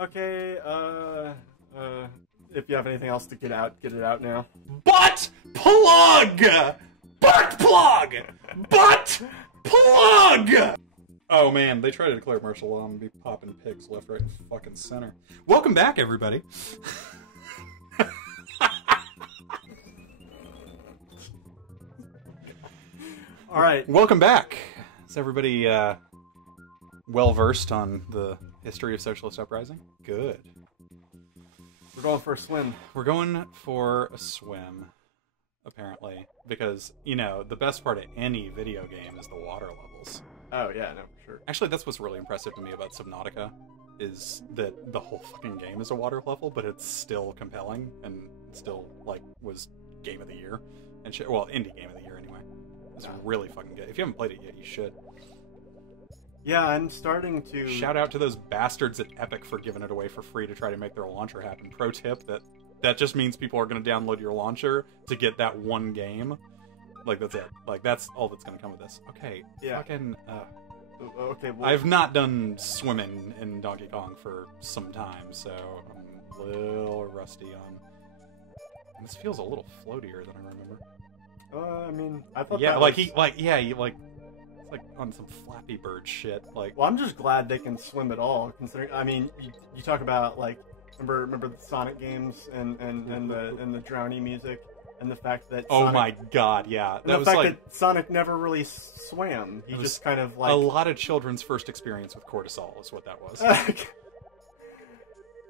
Okay, if you have anything else to get it out now. Butt plug! Butt plug! Butt plug! Oh man, they try to declare martial law and be popping pigs left, right, and fucking center. Welcome back, everybody. Alright. Welcome back. Is everybody well versed on the history of socialist uprising? Good. We're going for a swim. We're going for a swim, apparently, because, you know, the best part of any video game is the water levels. Oh, yeah, no, for sure. Actually, that's what's really impressive to me about Subnautica, is that the whole fucking game is a water level, but it's still compelling, and still, like, was Game of the Year, and shit. Well, Indie Game of the Year, anyway. It's really fucking good. If you haven't played it yet, you should. Yeah, I'm starting to... Shout out to those bastards at Epic for giving it away for free to try to make their launcher happen. Pro tip, that just means people are going to download your launcher to get that one game. Like, that's it. Like, that's all that's going to come with this. Okay, yeah. Fucking... okay, well... I've not done swimming in Donkey Kong for some time, so I'm a little rusty on... This feels a little floatier than I remember. I mean, I thought yeah, that like, was... It's like on some Flappy Bird shit. Like, well, I'm just glad they can swim at all. Considering, I mean, you talk about like remember the Sonic games and the drowny music and the fact that oh my god, yeah, that was the fact that Sonic never really swam. He just kind of like a lot of children's first experience with cortisol is what that was.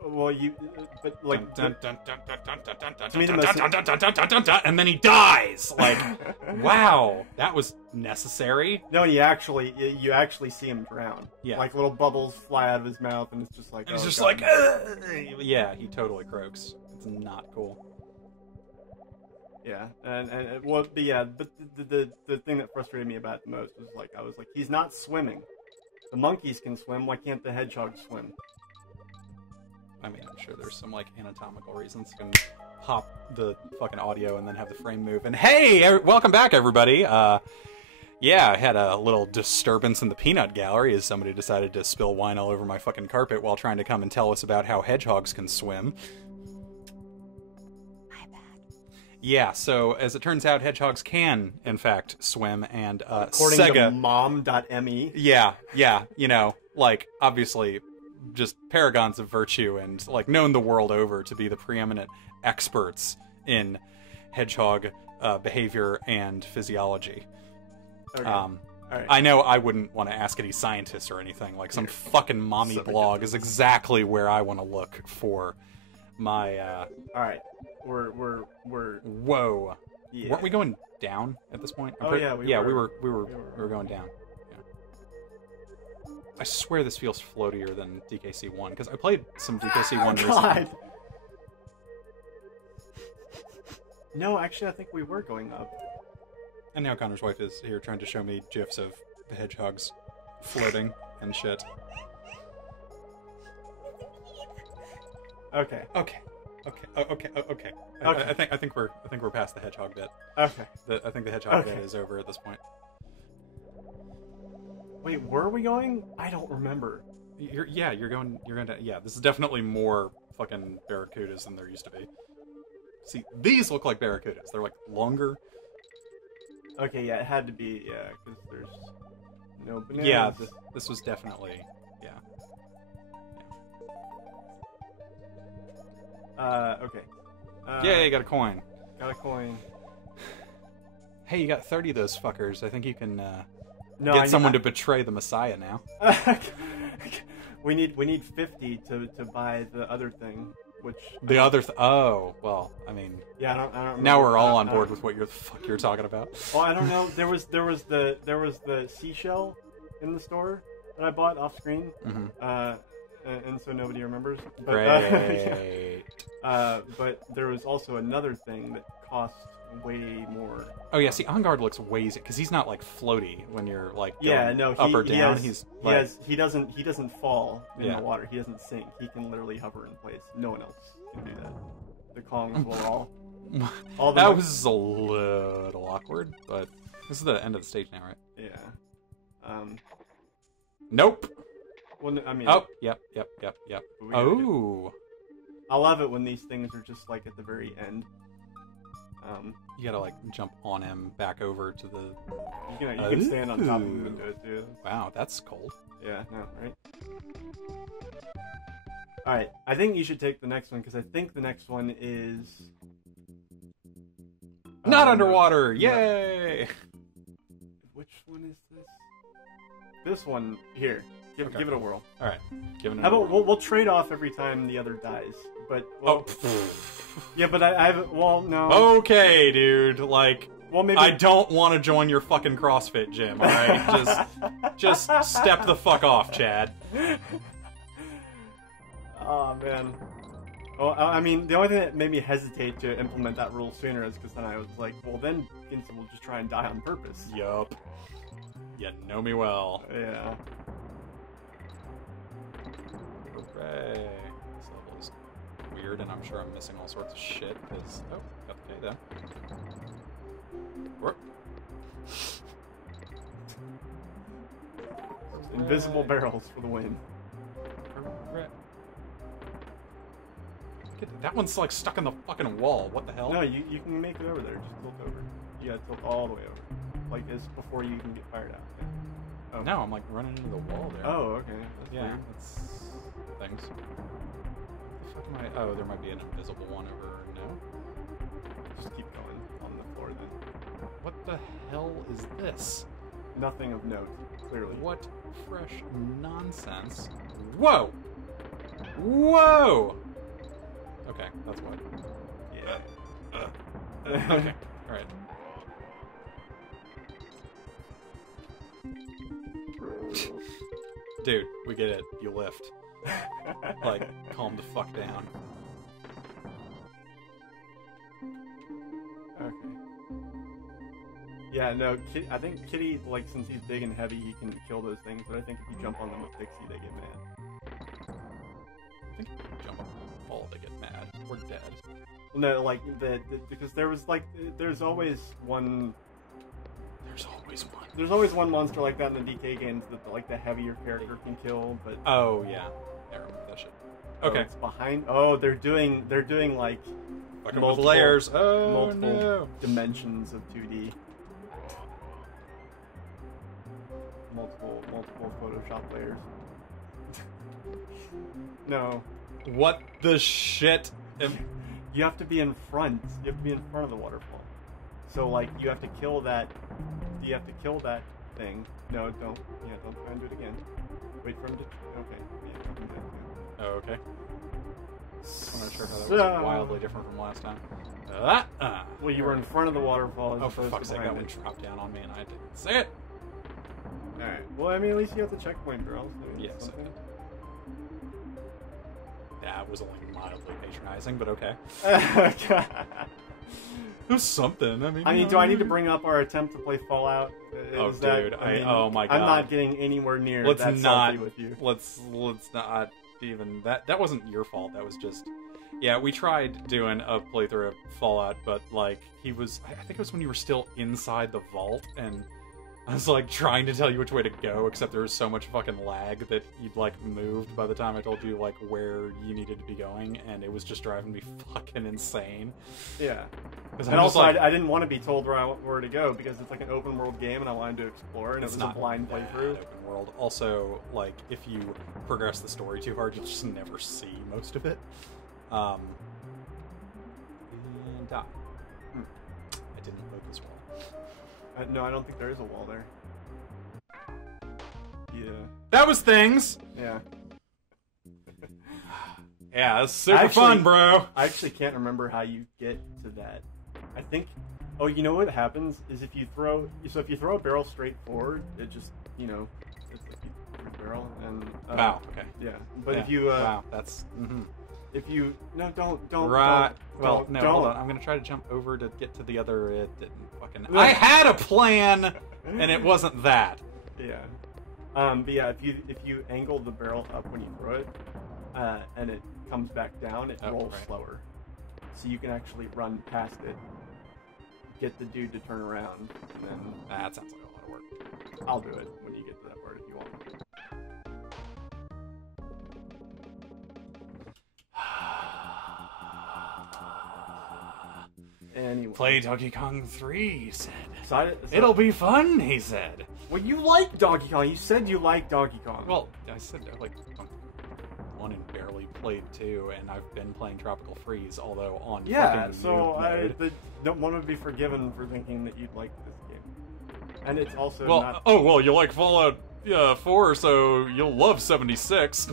Well, but like, and then he dies. Like, wow, that was necessary. No, you actually see him drown. Yeah, like little bubbles fly out of his mouth, and it's just like, it's just God. like, yeah, he totally croaks. It's not cool. Yeah, and well, but yeah, but the thing that frustrated me about it the most was like, I was like, he's not swimming. The monkeys can swim. Why can't the hedgehogs swim? I mean, I'm sure there's some, like, anatomical reasons. You can pop the fucking audio and then have the frame move. And hey, welcome back, everybody. Yeah, I had a little disturbance in the peanut gallery as somebody decided to spill wine all over my fucking carpet while trying to come and tell us about how hedgehogs can swim. My bad. Yeah, so as it turns out, hedgehogs can, in fact, swim, and according Sega... to mom.me. Yeah, you know, like, obviously... just paragons of virtue and like known the world over to be the preeminent experts in hedgehog behavior and physiology. Okay. All right. I know I wouldn't want to ask any scientists or anything. Like some fucking mommy blog is exactly where I want to look for my. All right, we're. Whoa! Yeah. Weren't we going down at this point? Yeah, we were going down. I swear this feels floatier than DKC1, because I played some DKC1 recently. No, actually, I think we were going up. And now Connor's wife is here trying to show me gifs of the hedgehogs floating and shit. Okay. Okay. I think we're past the hedgehog bit. Okay. I think the hedgehog bit is over at this point. Wait, where are we going? I don't remember. You're going to... Yeah, this is definitely more fucking barracudas than there used to be. See, these look like barracudas. They're, like, longer. Okay, yeah, it had to be, yeah, because there's no bananas. Yeah, this was definitely... Yeah. Okay. Yeah, you got a coin. Got a coin. Hey, you got 30 of those fuckers. I think you can, No, get someone to betray the Messiah now. we need 50 to buy the other thing, which the other. Oh well, I mean. Yeah, I don't remember. Now we're all on board with what the fuck you're talking about. Well, I don't know. There was the seashell in the store that I bought off screen, and so nobody remembers. But, Great. But there was also another thing that cost way more. Oh yeah, see, On Guard looks way easy because he's not like floaty when you're like up or down. He doesn't fall in the water. He doesn't sink. He can literally hover in place. No one else can do that. The Kongs will all that was a little awkward, but this is the end of the stage now, right? Yeah. Nope. Well, I mean... Oh, yep. We gotta Oh! I love it when these things are just, like, at the very end. You gotta, like, jump on him back over to the... You can stand on top of him and do it, too. Wow, that's cold. Yeah, no, right? Alright, I think you should take the next one, because I think the next one is... Not underwater! Yay! Which one is this? This one, here. Give it a whirl. Alright, give it a How whirl. about we'll trade off every time the other dies, but... Well, Oh, yeah, but I've... Well, no. okay, dude. Like, Well, maybe... I don't want to join your fucking CrossFit gym, alright? just step the fuck off, Chad. Oh, man. Well, I mean, the only thing that made me hesitate to implement that rule sooner is because then I was like, well, then Vincent will just try and die on purpose. Yup. You know me well. Yeah. Hooray. This level is weird, and I'm sure I'm missing all sorts of shit, because... Oh, got the K, though. Work. Invisible barrels for the win. Hooray. That one's, like, stuck in the fucking wall. What the hell? No, you can make it over there. Just tilt over. You gotta tilt all the way over. Like, as before you can get fired out. Yeah. Oh. No, I'm, like, running into the wall there. Oh, okay. That's yeah, weird. that's... things. The fuck am I... Oh, there might be an invisible one over... No? Just keep going on the floor then. What the hell is this? Nothing of note, clearly. What fresh nonsense? Whoa! Whoa! Okay, that's what. Yeah. Okay, alright. Dude, we get it. You lift. Like, calm the fuck down. Okay. Yeah, no, I think Kitty, like, since he's big and heavy, he can kill those things, but I think if you jump on them with Dixie, they get mad. I think if you jump on the ball, they get mad. We're dead. Well, no, like, because there was, like, there's always one... There's always one. There's always one monster like that in the DK games that, like, the heavier character can kill, but... Oh, yeah. I remember that shit. Okay. It's behind... Oh, they're doing like... Fucking with layers. Oh, multiple no. dimensions of 2D. Multiple Photoshop layers. No. What the shit? You have to be in front. You have to be in front of the waterfall. So, like, you have to kill that... You have to kill that thing. No, don't. Yeah, don't try and do it again. Wait for him to... Okay. Yeah, don't do that too. Oh, okay. I'm not sure how that So- was wildly different from last time. Well, you were in front of the waterfall as Oh, for opposed fuck's to sake, that behind one it. dropped down on me and I didn't see it. Alright. Well, I mean, at least you have the checkpoint girls. Yes, I Something. did. That was only mildly patronizing, but okay. It was something. I mean, do I need to bring up our attempt to play Fallout? Oh, Is that- dude, I mean, oh my god. I'm not getting anywhere near Let's that not. salty with you. Let's not even. That wasn't your fault. That was just. Yeah, we tried doing a playthrough of Fallout, but like he was. I think it was when you were still inside the vault, and I was like trying to tell you which way to go, except there was so much fucking lag that you'd like moved by the time I told you like where you needed to be going, and it was just driving me fucking insane. Yeah. And And also, I didn't want to be told where to go because it's like an open world game and I wanted to explore, and it was a blind playthrough. Open world. Also, like if you progress the story too hard, you'll just never see most of it. And die. I didn't load this wall. No, I don't think there is a wall there. Yeah. That was things. Yeah. Yeah, it's super fun, bro. I actually can't remember how you get to that. I think. Oh, you know what happens is if you throw a barrel straight forward, it just it's like you throw a barrel and. Wow. Okay. Yeah, but Yeah. if you. Wow. That's. If you don't. Right. Don't, No. don't. Hold on. I'm gonna try to jump over to get to the other. It didn't fucking. I had a plan, and it wasn't that. Yeah. But yeah, if you angle the barrel up when you throw it, and it comes back down, it rolls slower. So you can actually run past it, get the dude to turn around, and then That sounds like a lot of work. I'll do it when you get to that part if you want. Anyway. Play Donkey Kong 3, he said. So It'll be fun, he said. Well, you like Donkey Kong. You said you like Donkey Kong. Well, I said I like Donkey Kong 1 and barely played 2, and I've been playing Tropical Freeze, although on fucking so noob mode. don't want to be forgiven for thinking that you'd like this game. And it's also not... Oh, well, you like Fallout 4, so you'll love 76.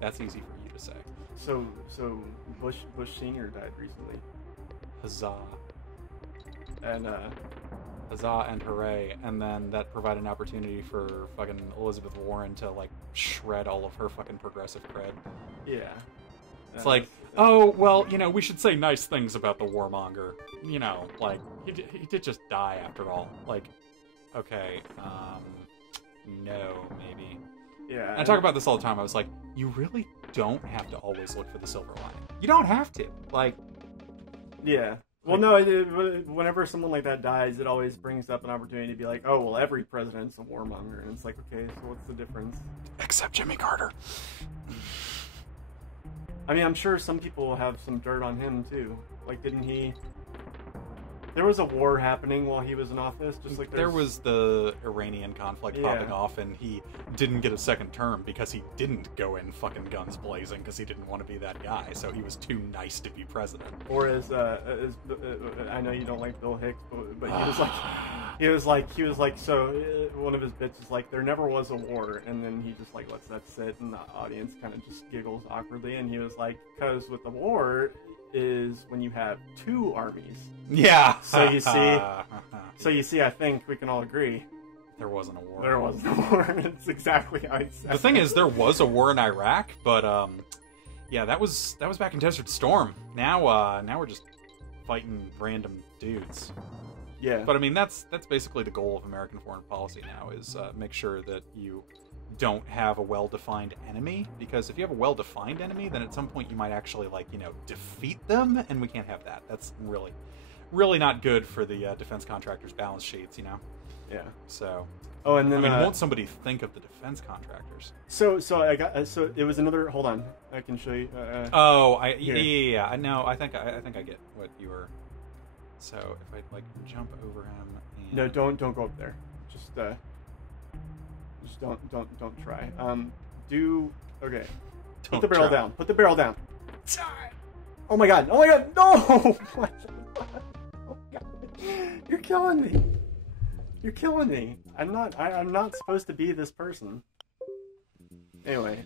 That's easy for you to say. So Bush Senior died recently. Huzzah. And Huzzah and hooray. And then that provided an opportunity for fucking Elizabeth Warren to, like, shred all of her fucking progressive cred. Yeah. It's like, oh, well, you know, we should say nice things about the warmonger. You know, like, he did just die after all. Like, okay, no, maybe. Yeah. And I talk about this all the time. I was like, you really don't have to always look for the silver lining. You don't have to. Like... Yeah. Well, no, whenever someone like that dies, it always brings up an opportunity to be like, oh, well, every president's a warmonger. And it's like, okay, so what's the difference? Except Jimmy Carter. I mean, I'm sure some people have some dirt on him, too. Like, didn't he... There was a war happening while he was in office, just like there was the Iranian conflict popping off, and he didn't get a second term because he didn't go in fucking guns blazing because he didn't want to be that guy, so he was too nice to be president. Or as I know you don't like Bill Hicks, but he was like, so one of his bits is like, there never was a war, and then he just like lets that sit, and the audience kind of just giggles awkwardly, and he was like, because with the war is when you have two armies. Yeah. So you see, I think we can all agree there wasn't a war. There wasn't a war. It's exactly how he said. The thing is, there was a war in Iraq, but yeah, that was back in Desert Storm. Now we're just fighting random dudes. Yeah. But I mean, that's basically the goal of American foreign policy now, is make sure that you don't have a well-defined enemy, because if you have a well-defined enemy, then at some point you might actually, like, you know, defeat them, and we can't have that. That's really not good for the defense contractors' balance sheets, you know? Yeah. So... Oh, and then... I mean, won't somebody think of the defense contractors? So I got... so it was another... Hold on. I can show you... yeah. No, I think I get what you were... So, if I, like, jump over him and... No, don't go up there. Just don't try. Okay. Put the barrel down. Put the barrel down. Oh my god. Oh my god. No! Oh my god. You're killing me. You're killing me. I'm not supposed to be this person. Anyway,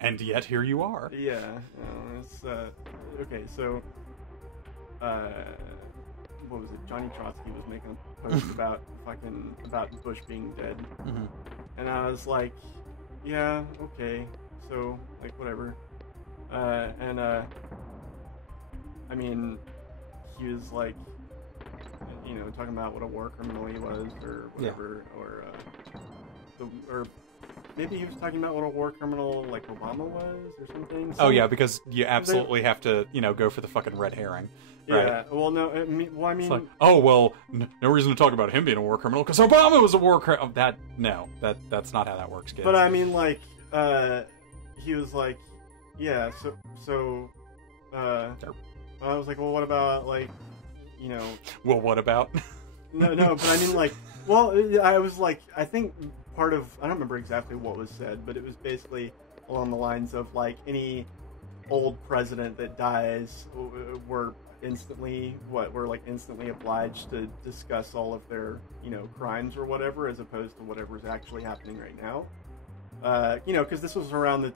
and yet here you are. Yeah. Okay, so what was it? Johnny Trotsky was making a post about Bush being dead, and I was like, yeah, okay, so like whatever, I mean, he was like, you know, talking about what a war criminal he was or whatever, or maybe he was talking about what a war criminal like Obama was or something. Oh yeah, because you absolutely have to, you know, go for the fucking red herring. Right? Yeah. Well, no. I mean, it's like, oh well, no reason to talk about him being a war criminal because Obama was a war criminal. That's not how that works, kids. But I mean, like, he was like, yeah. So, I was like, well, what about like, you know? Well, what about? No, but I mean, like, well, I was like, I think part of, I don't remember exactly what was said, but it was basically along the lines of like any old president that dies, we're instantly obliged to discuss all of their, you know, crimes or whatever, as opposed to whatever's actually happening right now. You know, because this is around the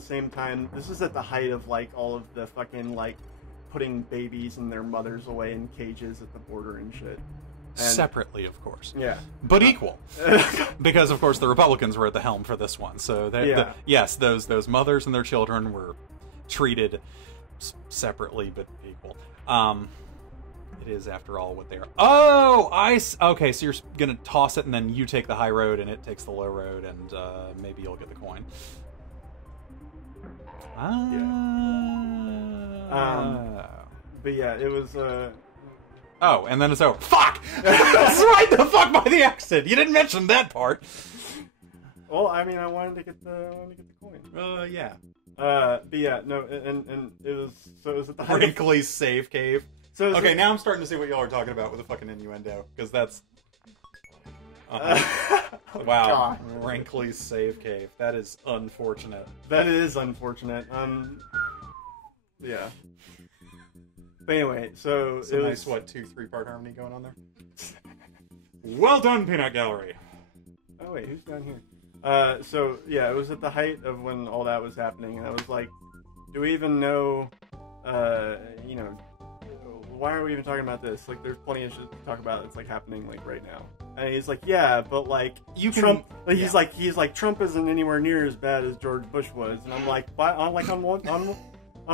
same time, this is at the height of like all of the fucking like putting babies and their mothers away in cages at the border and shit. And, separately, of course. Yeah. But equal. Because, of course, the Republicans were at the helm for this one. So, yes, those mothers and their children were treated separately but equal. It is, after all, what they are. Oh! Okay, so you're going to toss it, and then you take the high road, and it takes the low road, and maybe you'll get the coin. But yeah, it was... Oh, and then it's over. Fuck! That's right the fuck by the exit! You didn't mention that part! Well, I mean, I wanted to get the coin. Yeah. But yeah, no, and it was at the height. Wrinkly's save cave. So okay, now I'm starting to see what y'all are talking about with the fucking innuendo, because that's. Wow, God. Wrinkly's save cave. That is unfortunate. That is unfortunate. Yeah. But anyway, so it's a nice, what, 2-3 part harmony going on there? Well done, Peanut Gallery! Oh wait, who's down here? So yeah, it was at the height of when all that was happening, and I was like, do we even know, you know, why are we even talking about this? Like, there's plenty of shit to talk about that's like happening like right now. And he's like, yeah, but like Trump, like, he's like Trump isn't anywhere near as bad as George Bush was, and I'm like, on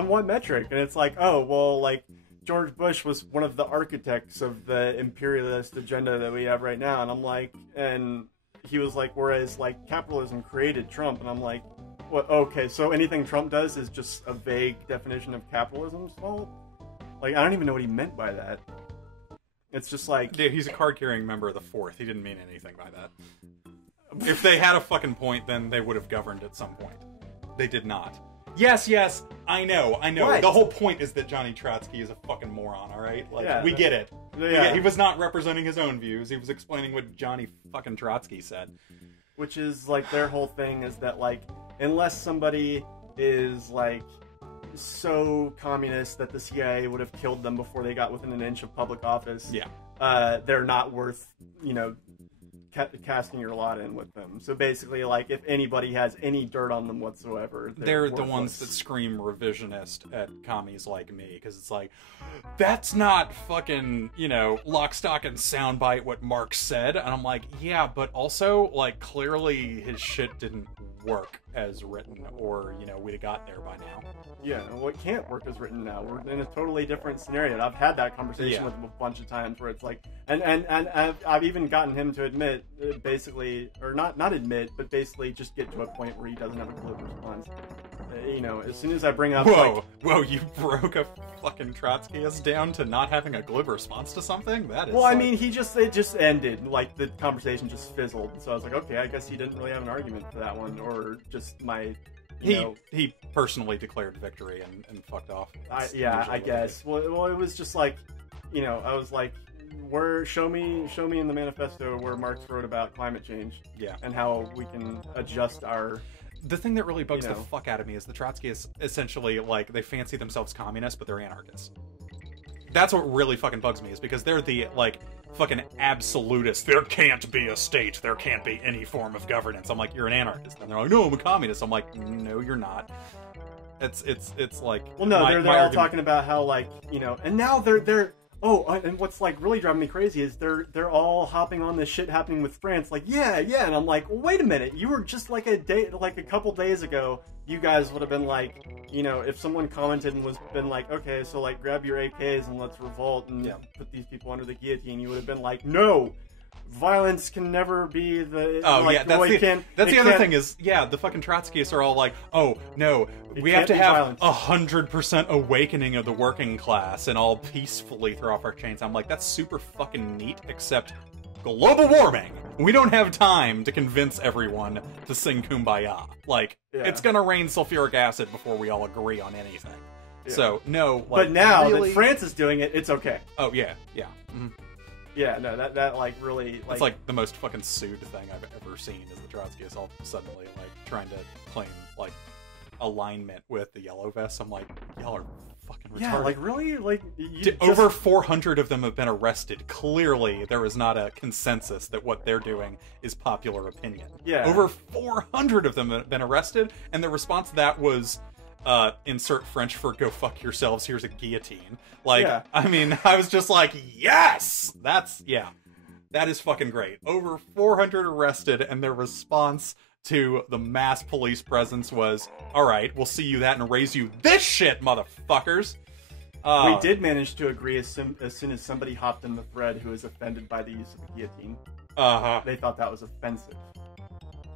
what metric? And it's like, oh well, like George Bush was one of the architects of the imperialist agenda that we have right now, and I'm like, and he was like, whereas like capitalism created Trump, and I'm like, what? Okay, so anything Trump does is just a vague definition of capitalism. Well, like I don't even know what he meant by that. It's just like... Yeah, he's a card-carrying member of the Fourth. He didn't mean anything by that. If they had a fucking point, then they would have governed at some point. They did not. Yes, I know. What? The whole point is that Johnny Trotsky is a fucking moron, alright? Like, yeah, we get it. Yeah. He was not representing his own views. He was explaining what Johnny fucking Trotsky said. Which is, like, their whole thing is that, like, unless somebody is, like, so communist that the CIA would have killed them before they got within an inch of public office, yeah, they're not worth, you know, casting your lot in with them. So basically, like, if anybody has any dirt on them whatsoever, they're the ones that scream revisionist at commies like me, because it's like, that's not fucking, you know, lock, stock, and soundbite what Marx said. And I'm like, yeah, but also, like, clearly his shit didn't work as written, or, you know, we'd have got there by now. Yeah, what can't work as written now. We're in a totally different scenario. I've had that conversation with him a bunch of times where it's like, and I've even gotten him to admit, basically, or not admit, but basically just get to a point where he doesn't have a glib response. You know, as soon as I bring up, whoa, you broke a fucking Trotskyist down to not having a glib response to something? That is... Well, I mean, it just ended. Like, the conversation just fizzled. So I was like, okay, I guess he didn't really have an argument for that one, or just my... He personally declared victory and fucked off. I guess. Well, it was just like, you know, I was like, show me in the manifesto where Marx wrote about climate change. Yeah. And how we can adjust our... The thing that really bugs the fuck out of me is the Trotskyists essentially, like, they fancy themselves communists, but they're anarchists. That's what really fucking bugs me, is because they're the, like, fucking absolutists. There can't be a state. There can't be any form of governance. I'm like, you're an anarchist. And they're like, no, I'm a communist. I'm like, no, you're not. It's like... Well, no, they're all talking about how, like, you know, and now they're oh, and what's, like, really driving me crazy is they're all hopping on this shit happening with France, like, yeah, and I'm like, well, wait a minute, you were just, like, a couple days ago, you guys would have been like, you know, if someone commented and been like, okay, so, like, grab your AKs and let's revolt and put these people under the guillotine, you would have been like, no! Violence can never be the... Oh, like, yeah, that's the other thing is, yeah, the fucking Trotskyists are all like, oh, no, we have to have 100% awakening of the working class and all peacefully throw off our chains. I'm like, that's super fucking neat, except global warming. We don't have time to convince everyone to sing Kumbaya. Like, it's gonna rain sulfuric acid before we all agree on anything. Yeah. So, no, like, but now that France is doing it, it's okay. Oh, yeah. Mm-hmm. Yeah, no, that like really... It's like the most fucking sued thing I've ever seen is the Trotskyists all suddenly like trying to claim like alignment with the yellow vests. I'm like, y'all are fucking retarded. Yeah, like really? Like over 400 of them have been arrested. Clearly there is not a consensus that what they're doing is popular opinion. Yeah. Over 400 of them have been arrested, and the response to that was... insert French for go fuck yourselves, here's a guillotine. Like, I mean, I was just like, yes! That is fucking great. Over 400 arrested, and their response to the mass police presence was, alright, we'll see you that and raise you this shit, motherfuckers! We did manage to agree as soon as somebody hopped in the thread who was offended by the use of the guillotine. They thought that was offensive.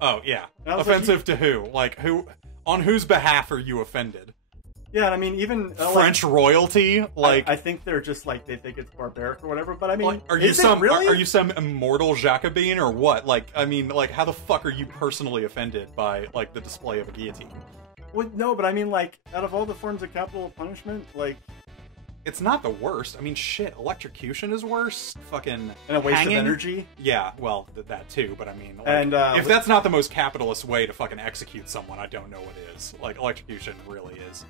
Oh, yeah. Offensive to who? Like, who... On whose behalf are you offended? Yeah, I mean, even French royalty, like I think they're just like they think it's barbaric or whatever. But I mean, like, are you some really? are you some immortal Jacobin or what? Like, I mean, like, how the fuck are you personally offended by like the display of a guillotine? Well, no, but I mean, like, out of all the forms of capital punishment, like, it's not the worst. I mean, shit, electrocution is worse. Fucking and a waste hanging? of energy. Yeah, well, that too. But I mean, like, And if that's not the most capitalist way to fucking execute someone, I don't know what is. Like, electrocution really is.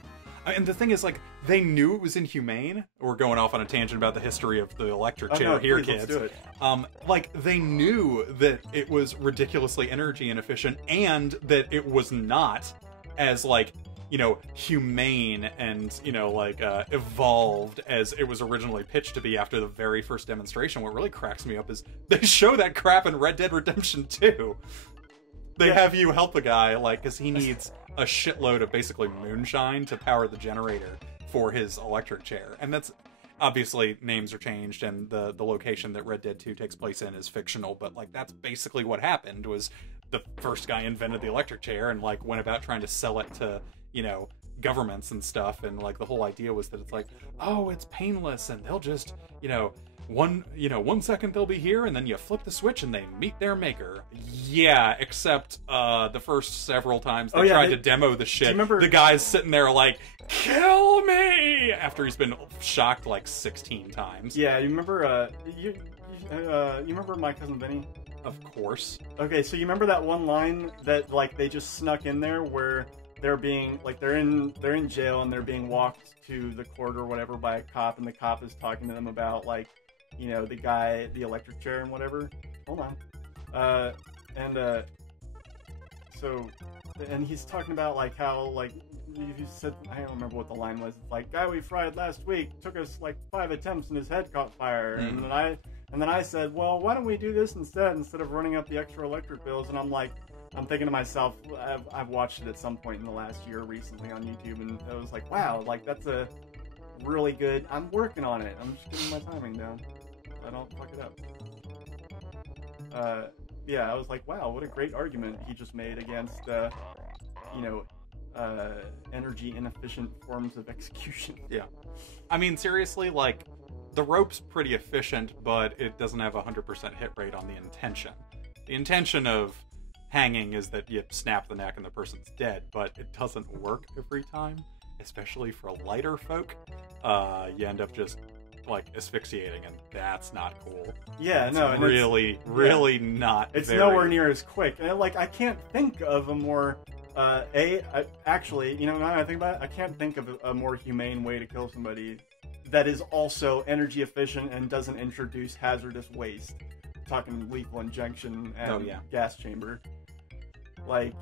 And the thing is, like, they knew it was inhumane. We're going off on a tangent about the history of the electric chair no, here, please, kids. let's do it. Like, they knew that it was ridiculously energy inefficient, and that it was not as, like, you know, humane and, you know, like, evolved as it was originally pitched to be after the very first demonstration. What really cracks me up is they show that crap in Red Dead Redemption 2. They have you help a guy, like, because he needs a shitload of basically moonshine to power the generator for his electric chair. And that's, obviously, names are changed, and the location that Red Dead 2 takes place in is fictional, but, like, that's basically what happened, was the first guy invented the electric chair and, like, went about trying to sell it to, you know, governments and stuff, and, like, the whole idea was that it's like, oh, it's painless, and they'll just, you know, 1 second they'll be here, and then you flip the switch and they meet their maker. Yeah, except the first several times they tried to demo the shit. The guy's sitting there like, kill me! After he's been shocked like 16 times. Yeah, you remember, you remember My Cousin Vinny? Of course. Okay, so you remember that one line that, like, they just snuck in there where they're being, like, they're in jail and they're being walked to the court or whatever by a cop, and the cop is talking to them about, like, you know, the guy, the electric chair and whatever. Hold on. And he's talking about, like, how, like, he said, I don't remember what the line was. It's like, guy we fried last week took us, like, 5 attempts and his head caught fire. And then I said, well, why don't we do this instead of running up the extra electric bills? And I'm like, I'm thinking to myself, I've watched it at some point in the last year recently on YouTube, and I was like, wow, like, that's a really good, I'm working on it. I'm just getting my timing down. I don't fuck it up. Yeah, I was like, wow, what a great argument he just made against, you know, energy inefficient forms of execution. Yeah. I mean, seriously, like, the rope's pretty efficient, but it doesn't have a 100% hit rate on the intention. The intention of hanging is that you snap the neck and the person's dead, but it doesn't work every time, especially for lighter folk. You end up just, like, asphyxiating, and that's not cool. Yeah, it's no, really not. It's nowhere near as quick. And, like, I can't think of a more actually, you know, now that I think about it, I can't think of a more humane way to kill somebody that is also energy efficient and doesn't introduce hazardous waste. Talking lethal injection and gas chamber. Like,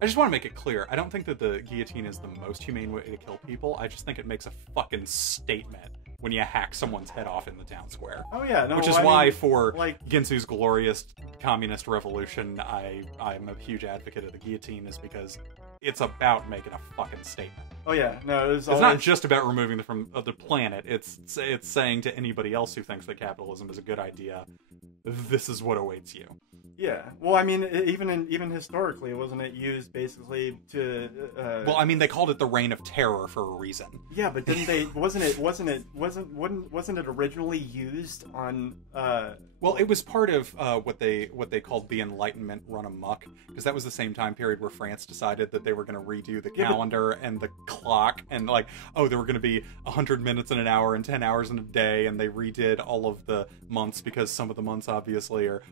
I just want to make it clear, I don't think that the guillotine is the most humane way to kill people. I just think it makes a fucking statement when you hack someone's head off in the town square. Oh yeah, no, which is why for like Ginsu's glorious communist revolution, I'm a huge advocate of the guillotine, is because it's about making a fucking statement. Oh yeah, no, it's not just about removing them from the planet. It's saying to anybody else who thinks that capitalism is a good idea, this is what awaits you. Yeah. Well, I mean, even historically, wasn't it used basically to? Well, I mean, they called it the Reign of Terror for a reason. Yeah, but didn't they? Wasn't it originally used on? Well, it was part of what they called the Enlightenment run amok, because that was the same time period where France decided that they were going to redo the calendar and the clock, and like, oh, there were going to be 100 minutes in an hour and 10 hours in a day, and they redid all of the months because some of the months obviously are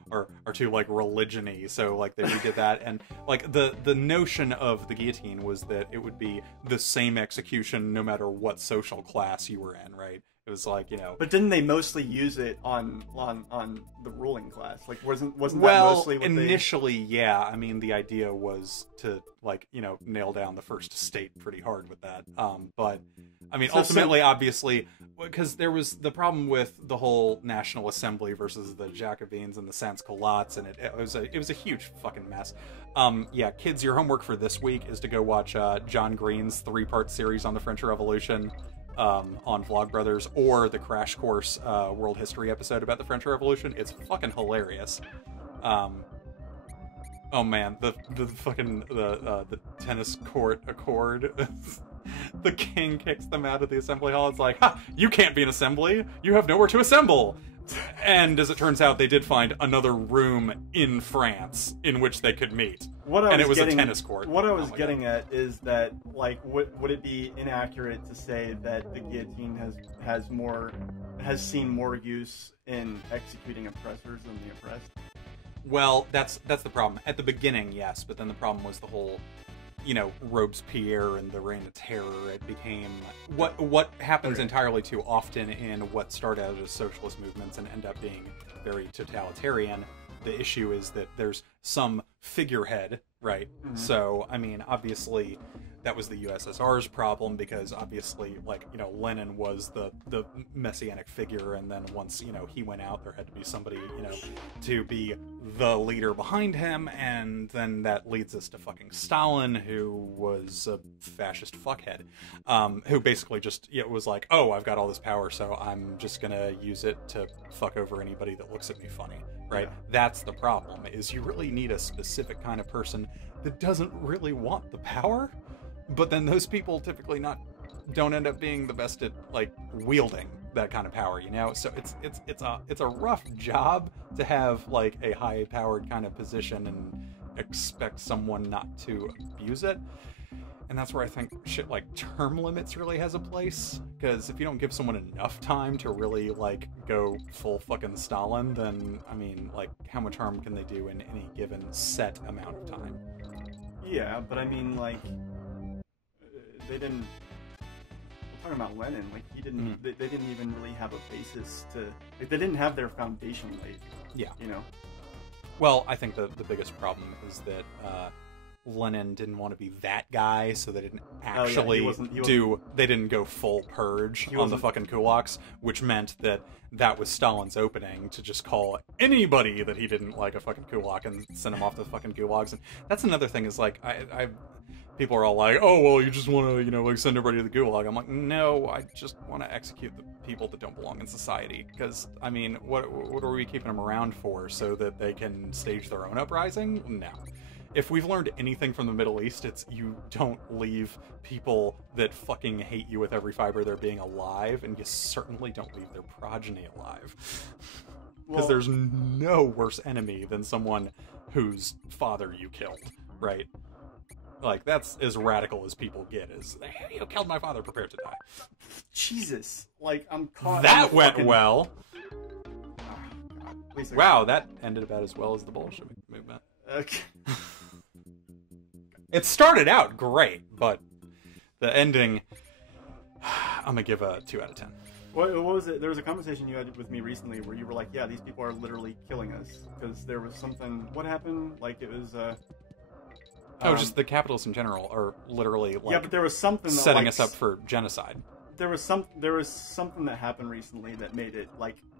too like religion-y, so like they redid that. And like the notion of the guillotine was that it would be the same execution no matter what social class you were in, right? It was like, you know. But didn't they mostly use it on the ruling class? Like, wasn't that mostly what initially, yeah. I mean, the idea was to, like, you know, nail down the first estate pretty hard with that. But I mean, ultimately, obviously, because there was the problem with the whole National Assembly versus the Jacobins and the Sans-Culottes, and it was a huge fucking mess. Yeah, kids, your homework for this week is to go watch John Green's 3-part series on the French Revolution. On Vlogbrothers, or the Crash Course World History episode about the French Revolution. It's fucking hilarious. Oh man, the fucking the tennis court accord. the king kicks them out of the assembly hall. It's like, ha, you can't be an assembly. You have nowhere to assemble. And as it turns out, they did find another room in France in which they could meet. And it was a tennis court. What I was getting at is that, like, would it be inaccurate to say that the guillotine has seen more use in executing oppressors than the oppressed? Well, that's the problem. At the beginning, yes, but then the problem was the whole, Robespierre and the Reign of Terror. It became what happens entirely too often in what started out as socialist movements and end up being very totalitarian. The issue is that there's some figurehead, right? Mm-hmm. So, I mean, obviously, that was the USSR's problem because obviously, Lenin was the messianic figure, and then once, he went out, there had to be somebody, to be the leader behind him, and then that leads us to fucking Stalin, who was a fascist fuckhead, who basically just, was like, oh, I've got all this power, so I'm just gonna use it to fuck over anybody that looks at me funny, right? Yeah. That's the problem, is you really need a specific kind of person that doesn't really want the power. But then those people typically don't end up being the best at wielding that kind of power, So it's a rough job to have a high powered kind of position and expect someone not to abuse it. And that's where I think shit like term limits really has a place, because if you don't give someone enough time to really go full fucking Stalin, then I mean how much harm can they do in any given set amount of time? Yeah, but I mean they didn't. We're talking about Lenin. He didn't. Mm-hmm. They didn't even really have a basis to. They didn't have their foundation laid. Yeah. Well, I think the biggest problem is that Lenin didn't want to be that guy, so they didn't actually They didn't go full purge on the fucking kulaks, which meant that was Stalin's opening to just call anybody that he didn't like a fucking kulak and send him off to the fucking gulags. And that's another thing is I people are all like, oh, well, you just want to, send everybody to the gulag. I'm like, no, I just want to execute the people that don't belong in society. Because, I mean, what are we keeping them around for? So that they can stage their own uprising? No. If we've learned anything from the Middle East, it's you don't leave people that fucking hate you with every fiber of their being alive, and you certainly don't leave their progeny alive. Because there's no worse enemy than someone whose father you killed, right? That's as radical as people get, is, hey, you killed my father, prepare to die. Jesus. I'm caught. That went fucking... well. Oh, God. Wow, that ended about as well as the Bolshevik movement. Okay. It started out great, but the ending, I'm gonna give a 2 out of 10. What was it? There was a conversation you had with me recently where you were like, yeah, these people are literally killing us. Because there was something... What happened? It was... just the capitalists in general are literally yeah, but there was something setting us up for genocide. There was something that happened recently that made it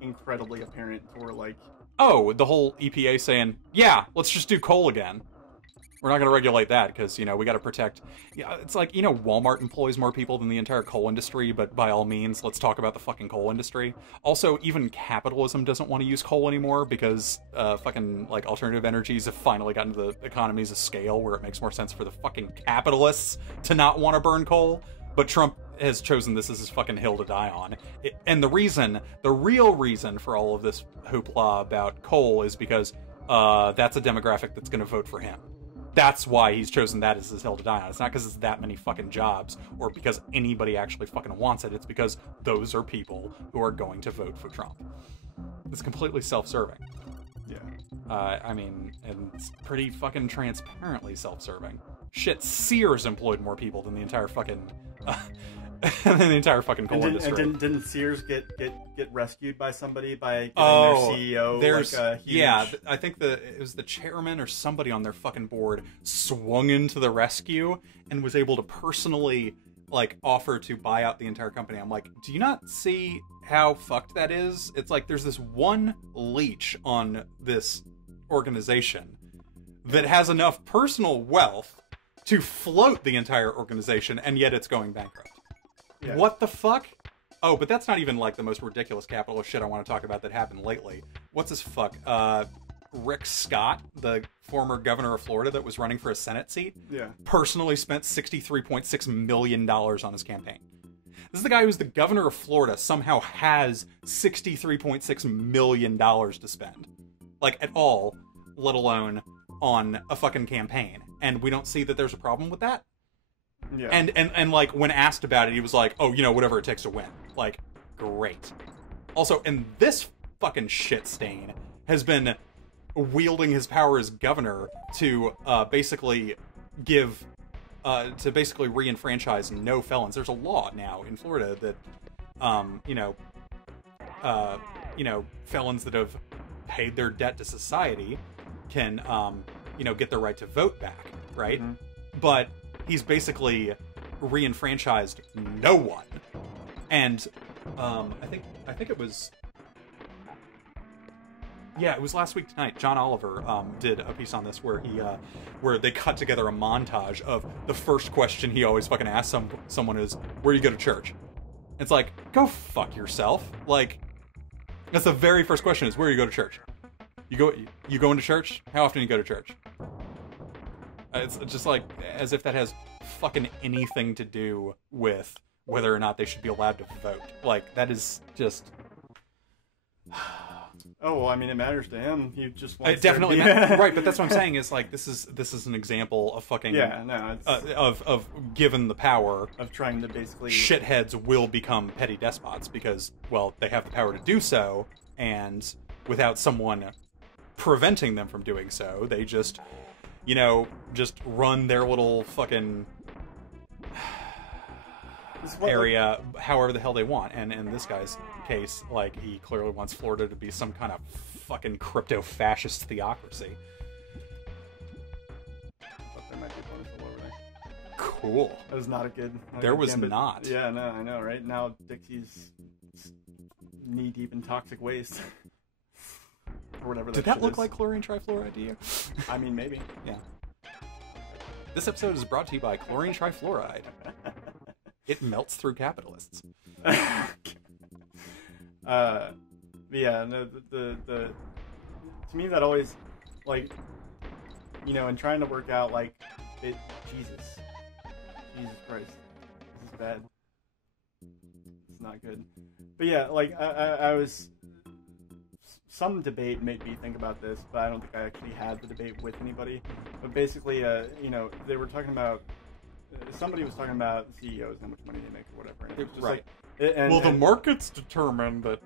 incredibly apparent for oh, the whole EPA saying, yeah, let's just do coal again. We're not going to regulate that because, we got to protect... Yeah, it's Walmart employs more people than the entire coal industry, but by all means, let's talk about the fucking coal industry. Also, even capitalism doesn't want to use coal anymore because fucking, alternative energies have finally gotten to the economies of scale where it makes more sense for the fucking capitalists to not want to burn coal. But Trump has chosen this as his fucking hill to die on. And the real reason for all of this hoopla about coal is because that's a demographic that's going to vote for him. That's why he's chosen that as his hill to die on. It's not because it's that many fucking jobs or because anybody actually fucking wants it. It's because those are people who are going to vote for Trump. It's completely self-serving. Yeah. I mean, and it's pretty fucking transparently self-serving. Shit, Sears employed more people than the entire fucking... than the entire fucking coal industry. And didn't Sears get rescued by somebody by getting their CEO huge... Yeah, I think it was the chairman or somebody on their fucking board swung into the rescue and was able to personally offer to buy out the entire company. I'm like, do you not see how fucked that is? It's there's this one leech on this organization that has enough personal wealth to float the entire organization, and yet it's going bankrupt. Yeah. What the fuck? Oh, but that's not even the most ridiculous capitalist shit I want to talk about that happened lately. What's this fuck? Rick Scott, the former governor of Florida that was running for a Senate seat, Yeah. personally spent $63.6 million on his campaign. This is the guy who's the governor of Florida, somehow has $63.6 million to spend. Like, at all, let alone on a fucking campaign. And we don't see that there's a problem with that. Yeah. And like, when asked about it, he was like, oh, you know, whatever it takes to win. Like, great. Also, and this fucking shit stain has been wielding his power as governor to basically give to basically re-enfranchise no felons. There's a law now in Florida that felons that have paid their debt to society can get their right to vote back, right? Mm-hmm. But he's basically re-enfranchised no one. And I think it was it was last week tonight. John Oliver did a piece on this where he where they cut together a montage of the first question he always fucking asks someone is, where you go to church? It's like, go fuck yourself. Like, that's the very first question is, where you go to church? You going to church? How often do you go to church? It's just like as if that has fucking anything to do with whether or not they should be allowed to vote. Like, that is just... Oh, well, I mean, it matters to him. He just wants it definitely right, but that's what I'm saying is, like, this is an example of fucking of given the power of trying to basically shitheads will become petty despots because, well, they have the power to do so, and without someone preventing them from doing so, they just run their little fucking area however the hell they want. And in this guy's case, like, he clearly wants Florida to be some kind of fucking crypto-fascist theocracy. But there might be a bonus over there. Cool. That was not a good... There was gambit. not. Yeah, no, I know, right? Now Dixie's knee-deep in toxic waste. Or whatever that Did that shit look is. like chlorine trifluoride to you? I mean, maybe. Yeah. This episode is brought to you by chlorine trifluoride. It melts through capitalists. Yeah, no, the to me that always, like, in trying to work out, like, Jesus Christ, this is bad. It's not good. But yeah, like, I was, some debate made me think about this, but I don't think I actually had the debate with anybody. But basically, they were talking about, somebody was talking about CEOs and how much money they make or whatever. And it was just right. Like, the market's determined that...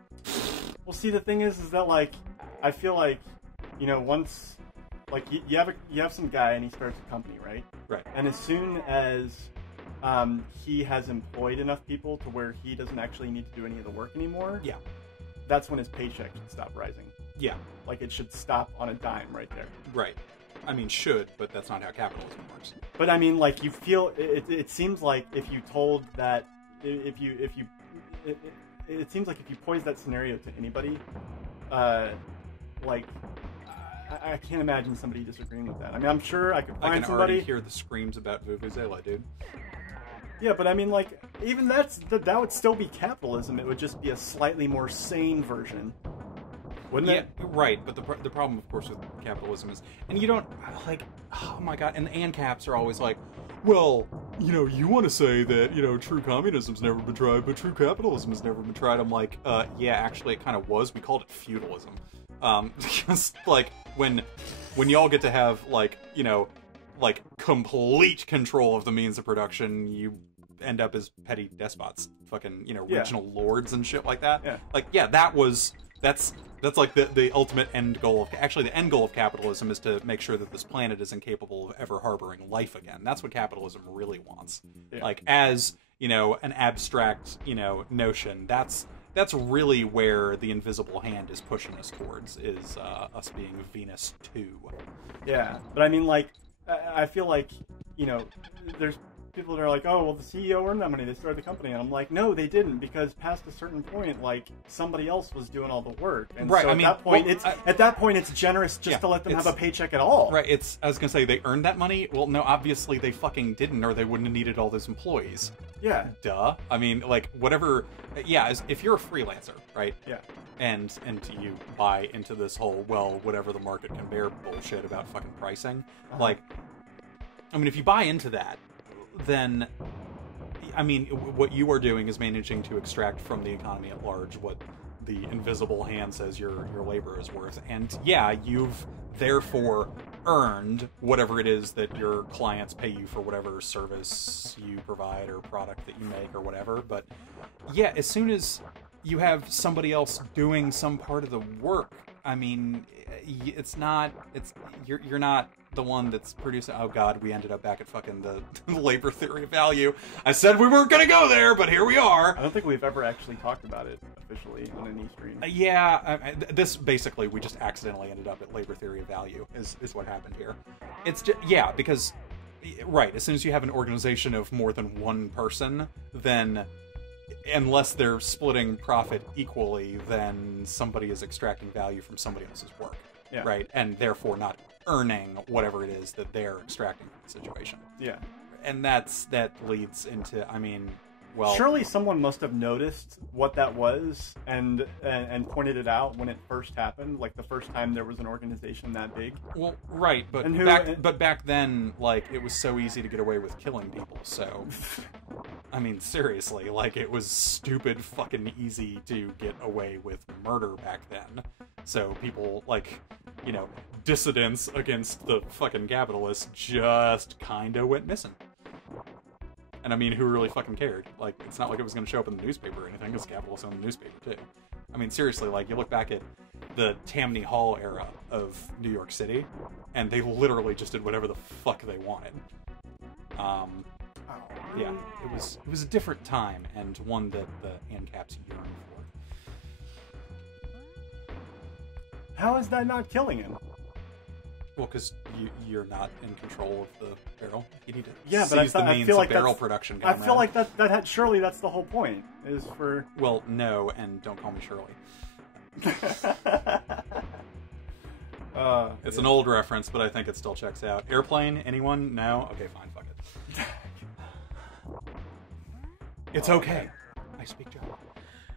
Well, see, the thing is that, like, I feel like, once, like, you have some guy and he starts a company, right? Right. And as soon as he has employed enough people to where he doesn't actually need to do any of the work anymore, yeah, that's when his paycheck should stop rising. Yeah. Like, it should stop on a dime right there. Right. I mean, should, but that's not how capitalism works. But I mean, like, you feel it seems like if you told that it seems like if you pose that scenario to anybody, like, I can't imagine somebody disagreeing with that. I mean, I'm sure I could find I can somebody. already hear the screams about Vuvuzela, dude. Yeah, but I mean, like, even that would still be capitalism. It would just be a slightly more sane version. Wouldn't it? Right, but the problem, of course, with capitalism is, and you don't, like, oh my god, and the ANCAPs are always like, well, you want to say that, true communism's never been tried, but true capitalism has never been tried. I'm like, yeah, actually, it kind of was. We called it feudalism. Because, like, when y'all get to have, like, like, complete control of the means of production, you end up as petty despots, fucking, regional lords and shit like that. Yeah. Like, yeah, that's like the ultimate end goal of, actually the end goal of capitalism is to make sure that this planet is incapable of ever harboring life again. That's what capitalism really wants. Yeah. Like, as, an abstract, notion, that's really where the invisible hand is pushing us towards, is us being Venus 2. Yeah, but I mean, like, I feel like, there's people that are like, oh, well, the CEO earned that money. They started the company. And I'm like, no, they didn't, because past a certain point, like, somebody else was doing all the work. And right, so I mean, at that point, it's generous just to let them have a paycheck at all. Right, I was going to say, they earned that money? Well, no, obviously they fucking didn't, or they wouldn't have needed all those employees. Yeah. Duh. I mean, like, whatever... Yeah, if you're a freelancer, right? Yeah. And you buy into this whole, well, whatever the market can bear bullshit about fucking pricing, like... I mean, if you buy into that, then, I mean, what you are doing is managing to extract from the economy at large what the invisible hand says your labor is worth. And yeah, you've therefore earned whatever it is that your clients pay you for whatever service you provide or product that you make or whatever. But yeah, as soon as you have somebody else doing some part of the work, I mean, you're not the one that's producing. Oh god, we ended up back at fucking the labor theory of value. I said we weren't gonna go there, but here we are. I don't think we've ever actually talked about it officially on any stream. This basically, we just accidentally ended up at labor theory of value is what happened here. It's just, yeah, because right, as soon as you have an organization of more than one person, then unless they're splitting profit equally, then somebody is extracting value from somebody else's work. Yeah. Right? And therefore not earning whatever it is that they're extracting from the situation. Yeah. And that leads into, I mean, well... Surely someone must have noticed what that was and pointed it out when it first happened, like the first time there was an organization that big. Well, right, but back then, like, it was so easy to get away with killing people, so... I mean, seriously, like, it was stupid fucking easy to get away with murder back then. So people, like, you know, dissidents against the fucking capitalists just kinda went missing. And I mean, who really fucking cared? Like, it's not like it was gonna show up in the newspaper or anything, because capitalists own the newspaper, too. I mean, seriously, like, you look back at the Tammany Hall era of New York City, and they literally just did whatever the fuck they wanted. Yeah, it was a different time, and one that the ANCAPs yearn for. How is that not killing him? Well, because you're not in control of the barrel. You need to seize the means of barrel production. I feel like that surely that's the whole point, is for... Well, no, and don't call me Shirley. It's an old reference, but I think it still checks out. Airplane? Anyone? No? Okay, fine, fuck it. It's okay. I speak German.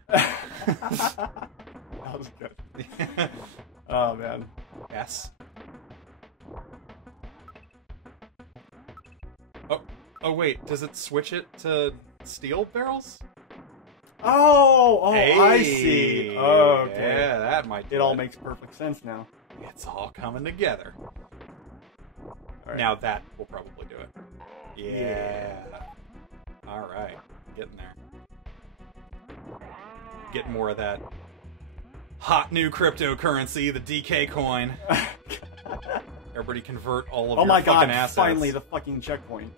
That was good. Oh, man. Yes. Oh, wait. Does it switch it to steel barrels? Oh, hey. I see. Oh, okay. Yeah, that might do it. All makes perfect sense now. It's all coming together. All right. Now that will probably do it. Yeah. All right. Getting there. Getting more of that hot new cryptocurrency, the DK coin. Everybody convert all of your fucking assets. Finally the fucking checkpoint.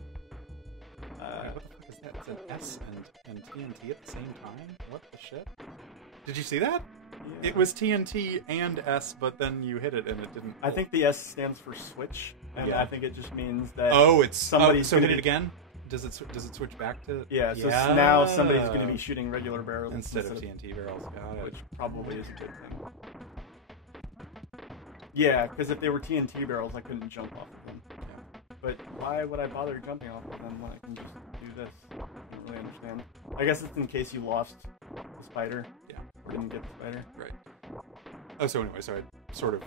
Wait, what the fuck is that? It's an S and TNT at the same time? What the shit? Did you see that? Yeah. It was TNT and S, but then you hit it and it didn't. I think the S stands for switch, and yeah. I think it just means that it's somebody. So hit it again. Does it switch back to? Yeah. So now somebody's going to be shooting regular barrels instead of TNT barrels, which probably is a good thing. Yeah, because if they were TNT barrels, I couldn't jump off of them. Yeah. But why would I bother jumping off of them when I can just do this? I don't really understand. I guess it's in case you lost the spider. Yeah. Or didn't get the spider. Right. Oh, so anyway, so I sort of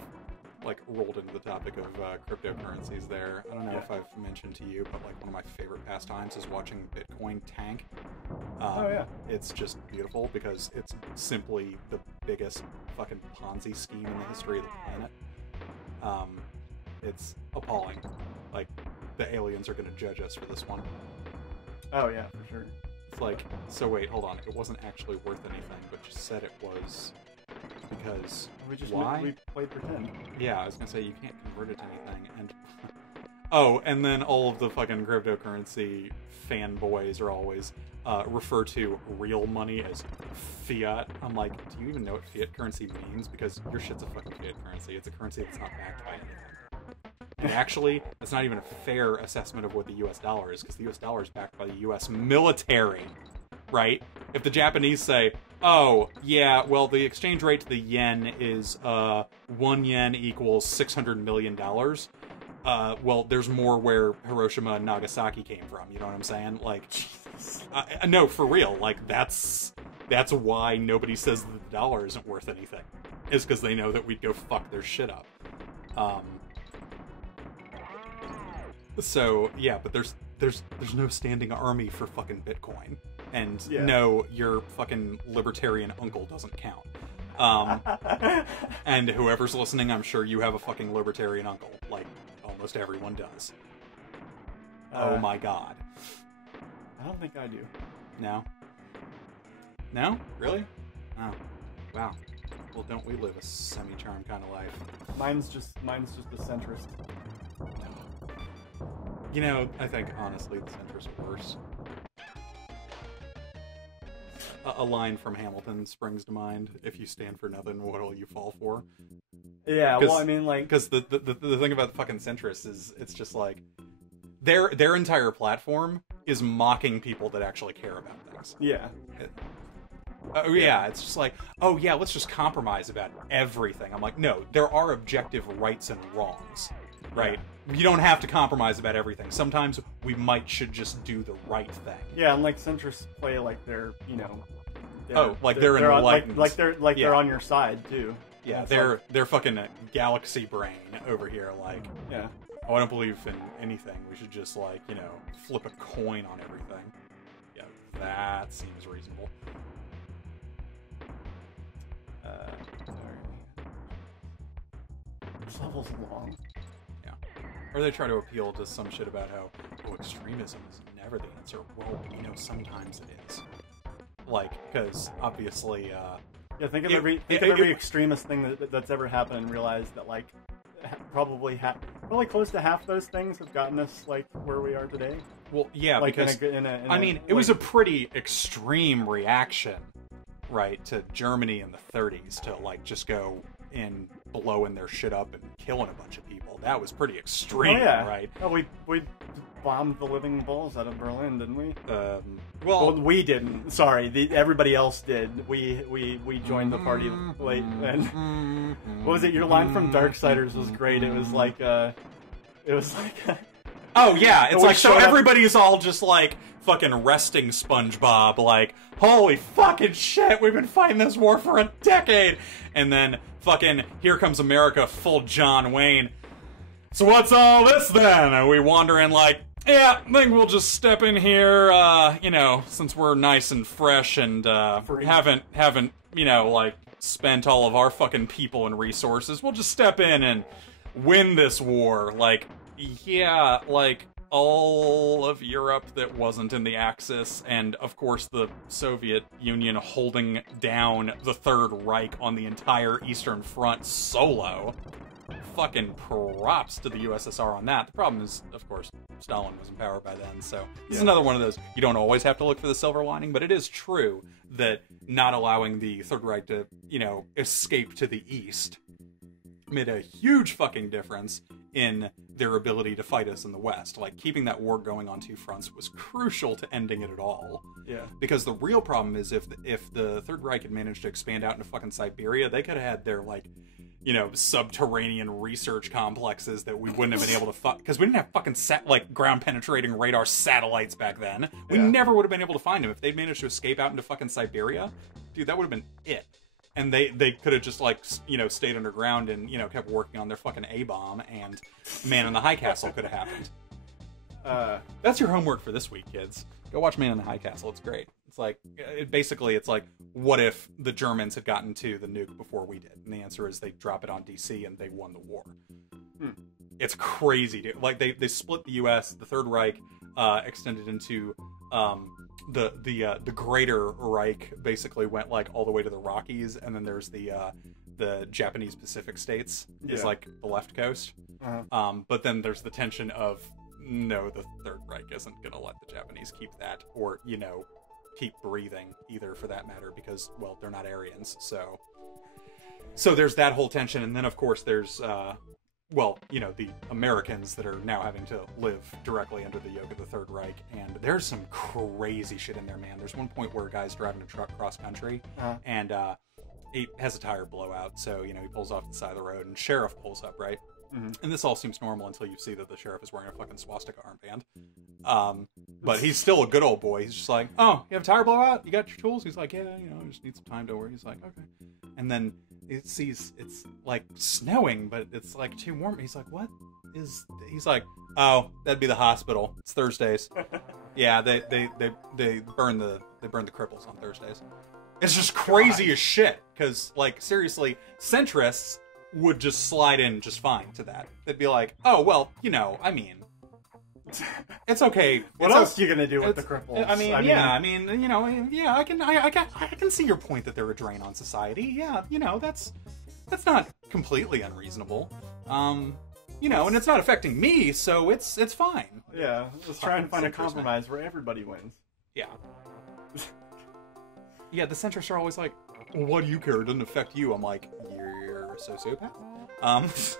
like rolled into the topic of cryptocurrencies there. I don't know if I've mentioned to you, but like one of my favorite pastimes is watching Bitcoin tank. Oh yeah. It's just beautiful because it's simply the biggest fucking Ponzi scheme in the history of the planet. It's appalling. Like, the aliens are going to judge us for this one. Oh yeah, for sure. It's like, so wait, hold on. It wasn't actually worth anything, but you said it was because why? We played pretend. Yeah, I was going to say, you can't convert it to anything. And oh, and then all of the fucking cryptocurrency fanboys are always refer to real money as fiat. I'm like, do you even know what fiat currency means? Because your shit's a fucking fiat currency. It's a currency that's not backed by anything. And actually, that's not even a fair assessment of what the US dollar is, because the US dollar is backed by the US military, right? If the Japanese say, oh, yeah, well, the exchange rate to the yen is 1 yen equals $600 million, well, there's more where Hiroshima and Nagasaki came from, you know what I'm saying? Like, no, for real, like, that's why nobody says that the dollar isn't worth anything, is because they know that we'd go fuck their shit up. So, yeah, but there's no standing army for fucking Bitcoin. And no, your fucking libertarian uncle doesn't count. And whoever's listening, I'm sure you have a fucking libertarian uncle. Like, almost everyone does. Oh my god. I don't think I do. No? No? Really? Oh. Wow. Well, don't we live a semi-charmed kind of life? Mine's just a centrist. You know, I think, honestly, the centrist worse. A line from Hamilton springs to mind. If you stand for nothing, what'll you fall for? Yeah, well, I mean, like... Because the thing about the fucking centrists is, it's just like... Their entire platform is mocking people that actually care about things. Yeah. Yeah, it's just like, oh yeah, let's just compromise about everything. I'm like, no, there are objective rights and wrongs, right? Yeah. You don't have to compromise about everything. Sometimes we should just do the right thing. Yeah, and like centrists play like they're, you know, they're enlightened, they're on your side too. Yeah, they're fucking galaxy brain over here. Like, yeah, oh, I don't believe in anything. We should just like, you know, flip a coin on everything. Yeah, that seems reasonable. This level's long. Yeah. Or they try to appeal to some shit about how, oh, extremism is never the answer. Well, you know, sometimes it is. Like, because obviously, yeah, think of every extremist thing that's ever happened, and realize that like probably close to half those things have gotten us like where we are today. Well, yeah, like because it was a pretty extreme reaction, right, to Germany in the 30s to like just go in blowing their shit up and killing a bunch of people. That was pretty extreme, right? Oh, we bombed the living balls out of Berlin, didn't we? Well, we didn't. Sorry, everybody else did. We joined the party late. And what was it? Your line from Darksiders was great. It was like oh yeah, it's like, so everybody's all just like fucking resting SpongeBob, like, holy fucking shit, we've been fighting this war for a decade, and then fucking here comes America full John Wayne. So what's all this then? Are we wondering like, yeah, I think we'll just step in here, you know, since we're nice and fresh and haven't, you know, like, spent all of our fucking people and resources, we'll just step in and win this war. Like, yeah, like, all of Europe that wasn't in the Axis, and of course the Soviet Union holding down the Third Reich on the entire Eastern Front solo. Fucking props to the USSR on that. The problem is, of course, Stalin was in power by then, so this is another one of those, you don't always have to look for the silver lining, but it is true that not allowing the Third Reich to, you know, escape to the east made a huge fucking difference in their ability to fight us in the West. Like, keeping that war going on two fronts was crucial to ending it at all. Yeah. Because the real problem is if the Third Reich had managed to expand out into fucking Siberia, they could have had their, like, you know, subterranean research complexes that we wouldn't have been able to fuck, because we didn't have fucking ground-penetrating radar satellites back then. We never would have been able to find them. If they'd managed to escape out into fucking Siberia, dude, that would have been it. And they could have just, like, you know, stayed underground and, you know, kept working on their fucking A-bomb, and Man in the High Castle could have happened. That's your homework for this week, kids. Go watch Man in the High Castle. It's great. It's like, basically, it's like, what if the Germans had gotten to the nuke before we did? And the answer is they drop it on DC and they won the war. It's crazy, dude. Like, they split the U.S., the Third Reich extended into the Greater Reich, basically went like all the way to the Rockies, and then there's the Japanese Pacific states is like the left coast. But then there's the tension of, no, the Third Reich isn't gonna let the Japanese keep that, or, you know, keep breathing either, for that matter, because, well, they're not Aryans. So there's that whole tension, and then of course there's well, you know, the Americans that are now having to live directly under the yoke of the Third Reich, and there's some crazy shit in there, man. There's one point where a guy's driving a truck cross country, and he has a tire blowout, so, you know, he pulls off the side of the road, and sheriff pulls up, right? And this all seems normal until you see that the sheriff is wearing a fucking swastika armband. But he's still a good old boy. He's just like, oh, you have a tire blowout? You got your tools? He's like, yeah, you know, I just need some time to work. He's like, okay. And then it sees it's like snowing, but it's like too warm. He's like, what is? He's like, oh, that'd be the hospital. It's Thursdays. Yeah, they burn the cripples on Thursdays. It's just crazy as shit. Because, like, seriously, centrists would just slide in just fine to that. They'd be like, oh, well, you know, I mean, it's okay. What else are you gonna do with the cripples? I mean, you know, yeah, I can see your point that they're a drain on society. Yeah, you know, that's not completely unreasonable. You know, and it's not affecting me, so it's fine. Yeah, let's try and find a compromise where everybody wins. Yeah. Yeah, the centrists are always like, well, why do you care? It doesn't affect you. I'm like, you're a sociopath?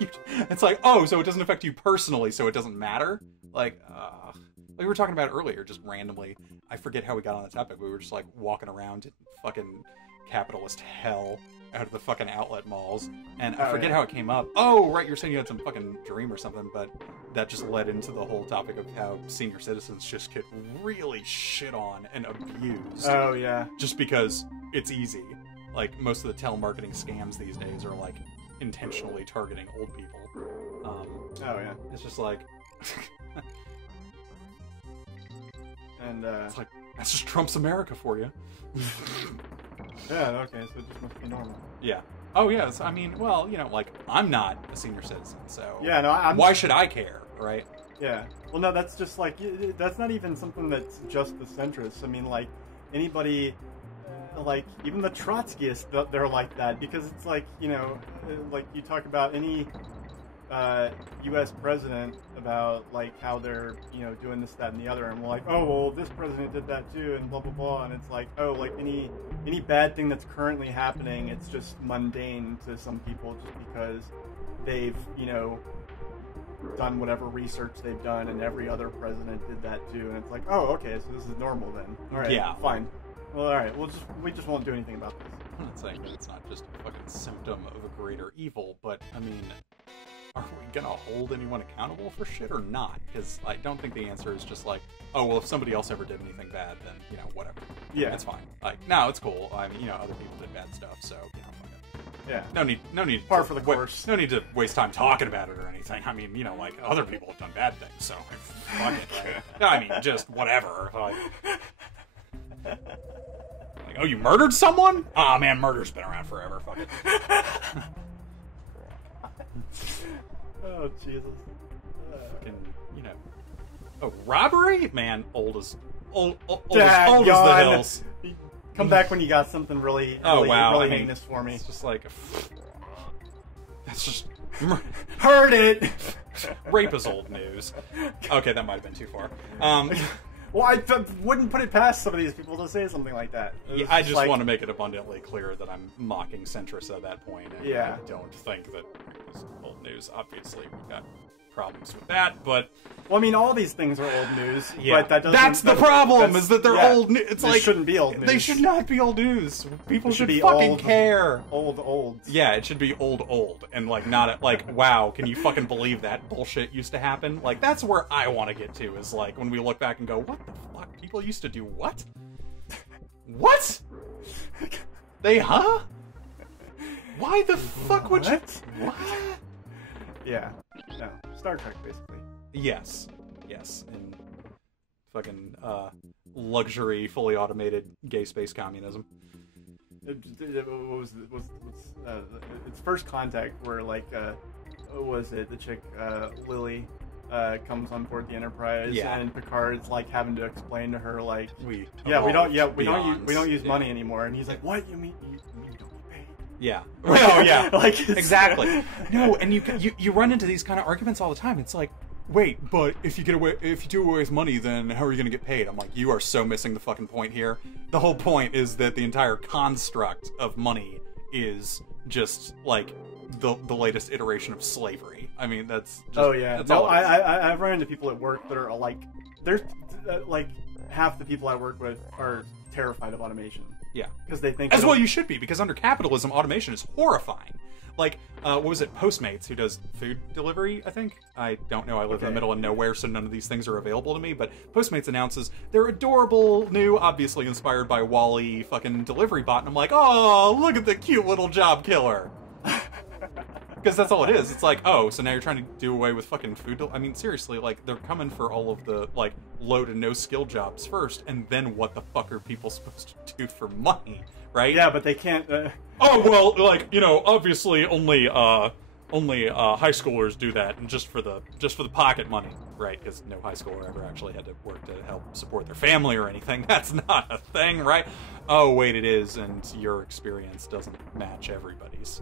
It's like, oh, so it doesn't affect you personally, so it doesn't matter? Like we were talking about earlier, just randomly. I forget how we got on the topic. We were just, like, walking around in fucking capitalist hell out of the fucking outlet malls. And I forget how it came up. Oh, right, you were saying you had some fucking dream or something, but that just led into the whole topic of how senior citizens just get really shit on and abused. Oh, yeah. Just because it's easy. Like, most of the telemarketing scams these days are, like, intentionally targeting old people. Oh, yeah. It's just like... And, it's like, that's just Trump's America for you. Yeah, okay, so it just must be normal. Yeah. Oh, yeah, I mean, well, you know, like, I'm not a senior citizen, so... Yeah, no, why should I care, right? Yeah. Well, no, that's just, like, that's not even something that's just the centrists. I mean, like, anybody... like, even the Trotskyists, they're like that, because it's like, you know, like, you talk about any U.S. president about, like, how they're, you know, doing this, that, and the other, and we're like, oh, well, this president did that too, and blah, blah, blah, and it's like, oh, like, any bad thing that's currently happening, it's just mundane to some people just because they've, you know, done whatever research they've done, and every other president did that too, and it's like, oh, okay, so this is normal then. All right, yeah, fine. Well, all right, we just won't do anything about this. I'm not saying that it's not just a fucking symptom of a greater evil, but, I mean, are we gonna hold anyone accountable for shit or not? Because I don't think the answer is just like, oh, well, if somebody else ever did anything bad, then, you know, whatever. Yeah. It's fine. Like, no, it's cool. I mean, you know, other people did bad stuff, so, you know, fuck it. Yeah. No need. Par for the course. No need to waste time talking about it or anything. I mean, you know, like, other people have done bad things, so, fuck it, right? No, I mean, just whatever. Like, oh, you murdered someone? Aw, man, murder's been around forever. Fuck it. Oh, Jesus. Fucking, you know. Oh, robbery? Man, old as the hills. Come back when you got something really heinous for me. It's just like... That's just... Heard it! Rape is old news. Okay, that might have been too far. Well, I wouldn't put it past some of these people to say something like that. Yeah, I just want to make it abundantly clear that I'm mocking centrists at that point. And yeah. I don't think that it's old news. Obviously, we've got problems with that, but... Well, I mean, all these things are old news, yeah. but that doesn't... That's the problem, is that they're old news. It's they like... shouldn't be old news. They should not be old news. People should be fucking old, care. Old. Yeah, it should be old. And, like, not, like, wow, can you fucking believe that bullshit used to happen? Like, that's where I want to get to, is, like, when we look back and go, what the fuck? People used to do what? What? Huh? Why the fuck would you... What? Yeah. No. Star Trek, basically. Yes. And fucking, luxury, fully automated gay space communism. Was its first contact where, like, what was it? The chick, Lily, comes on board the Enterprise, and Picard's like having to explain to her, like, we don't use money anymore, and he's like, what? You mean you don't get paid? Yeah. Oh yeah. Like, exactly. No, and you run into these kind of arguments all the time. It's like, wait, but if you do away with money, then how are you going to get paid? I'm like, you are so missing the fucking point here. The whole point is that the entire construct of money is just, like, the latest iteration of slavery. I mean, that's just, oh yeah. That's No, all it is. I've run into people at work that are like, there's like half the people I work with are terrified of automation. Yeah. Because they think As well you should be, because under capitalism, automation is horrifying. Like, what was it, Postmates, who does food delivery, I think? I don't know, I live in the middle of nowhere, so none of these things are available to me, but Postmates announces their adorable, new, obviously inspired by Wall-E fucking delivery bot, and I'm like, oh, look at the cute little job killer. Because that's all it is. It's like, oh, so now you're trying to do away with fucking food. I mean, seriously, like, they're coming for all of the, like, low to no skill jobs first, and then what the fuck are people supposed to do for money, right? Yeah, but they can't... Oh, well, like, you know, obviously only high schoolers do that, and just for the pocket money, right? Because no high schooler ever actually had to work to help support their family or anything. That's not a thing, right? Oh, wait, it is, and your experience doesn't match everybody's.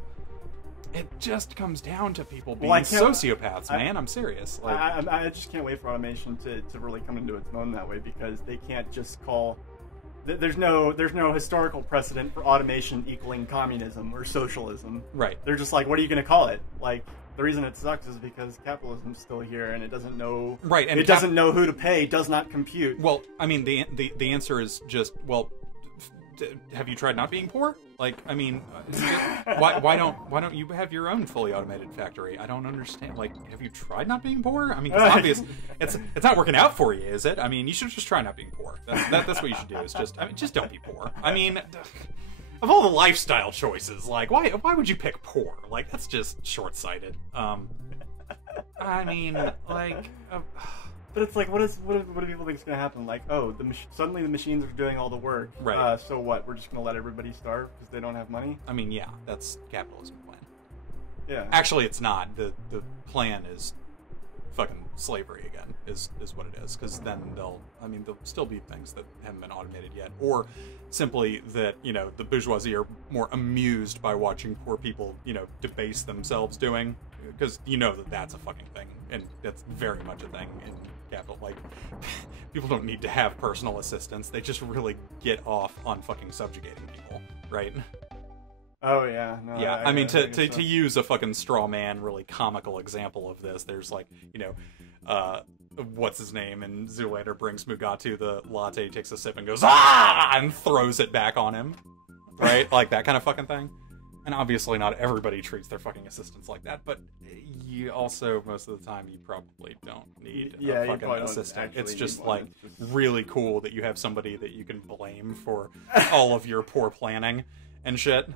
It just comes down to people being sociopaths, man. I'm serious. Like, I just can't wait for automation to really come into its own that way, because they can't just call... There's no historical precedent for automation equaling communism or socialism. Right. They're just like, what are you going to call it? Like, the reason it sucks is because capitalism's still here and it doesn't know... Right. And it doesn't know who to pay, does not compute. Well, I mean, the answer is just, well, have you tried not being poor? Like, I mean, why don't you have your own fully automated factory? I don't understand. Like, have you tried not being poor? I mean, it's obvious. It's not working out for you, is it? I mean, you should just try not being poor. That's what you should do. Is just don't be poor. I mean, of all the lifestyle choices, like, why would you pick poor? Like, that's just short-sighted. I mean, like. But it's like, what do people think is going to happen? Like, oh, suddenly the machines are doing all the work. Right. So what? We're just going to let everybody starve because they don't have money? I mean, yeah, that's capitalism plan. Yeah. Actually, it's not. The plan is fucking slavery again, is what it is. Because then there'll still be things that haven't been automated yet. Or simply that, you know, the bourgeoisie are more amused by watching poor people, you know, debase themselves doing. Because you know that's a fucking thing. And that's very much a thing in capital. Like, people don't need to have personal assistants. They just really get off on fucking subjugating people, right? Oh, yeah. No, yeah, I mean, to use a fucking straw man, really comical example of this, there's like, you know, what's his name? And Zoolander brings Mugatu the latte, takes a sip and goes, ah! And throws it back on him, right? Like that kind of fucking thing. And obviously not everybody treats their fucking assistants like that, but you also, most of the time, you probably don't need a fucking assistant. It's just, like, really cool that you have somebody that you can blame for all of your poor planning and shit.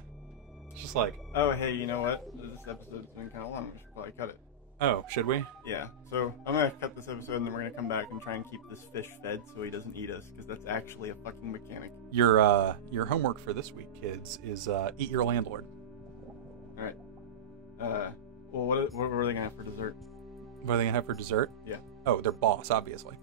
It's just like... Oh, hey, you know what? This episode's been kind of long. We should probably cut it. Oh, should we? Yeah. So, I'm going to cut this episode, and then we're going to come back and try and keep this fish fed so he doesn't eat us, because that's actually a fucking mechanic. Your homework for this week, kids, is eat your landlord. Alright. Well, what were they gonna have for dessert? What are they gonna have for dessert? Yeah. Oh, their boss, obviously.